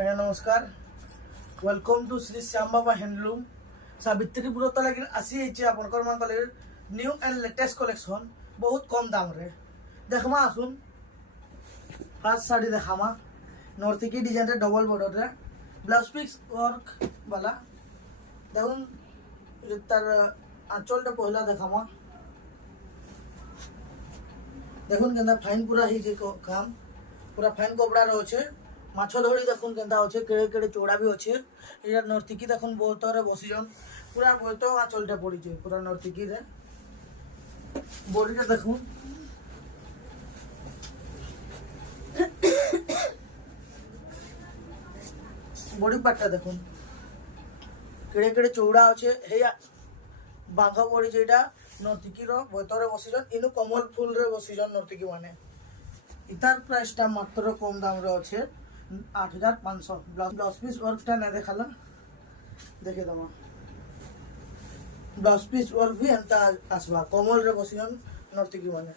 ଆଜ୍ଞା ନମସ୍କାର। Welcome to Shri ଶ୍ୟାମ ବାବା ହ୍ୟାଣ୍ଡଲୁମ୍। ସାବିତ୍ରୀ ବ୍ରତ ଲାଗି ଆସିଯାଇଛି ଆପଣଙ୍କର ମାନଙ୍କ ଲାଗି ନ୍ୟୁ ଆଣ୍ଡ ଲେଟେଷ୍ଟ କଲେକ୍ସନ୍ ବହୁତ କମ୍ ଦାମରେ। ଦେଖମା ଆସୁନ୍ ଫାର୍ଷ୍ଟ ଶାଢ଼ୀ ଦେखाମା ନର୍ତିକି ଡିଜାଇନରେ ଡବଲ ବର୍ଡରରେ ବ୍ଲାଉଜ ପିସ୍ ୱାର୍କ ବାଲା। দেখুন তার আঁচলটা পহলা দেখামা। দেখুন কেনতা ফাইন পুরা হয়েছে কাম, পুরা ফাইন কপড়ার অছে। মাছ ধরি দেখুন কেনতা অছে, কেড়ে কেড়ে চৌড়া বি অছে। এটা নর্তিকি দেখুন বৌতরে বসিছন, পুরা বৌত আঁচলটা পড়িছে পুরা নর্তিকিরে। বডিটা দেখুন, বডি পার্টটা দেখুন কেড়ে কেড়ে চৌড়া অছে। হেয়া বাঁধ পড়িছে, এটা নর্তিকির বৌতরে বসিছন। ইনু কমল ফুলরে বসিছন নর্তিকি মানে। ইতার প্রাইসটা মাত্র কম দামরে অছে 8500। ব্লাউজ পিস ওয়ার্কটা না দেখালা দেখে দেমা। ব্লাউজ পিস ওয়ার্ক भी एंता आसवा कमल रे बसियन नर्तकी माने।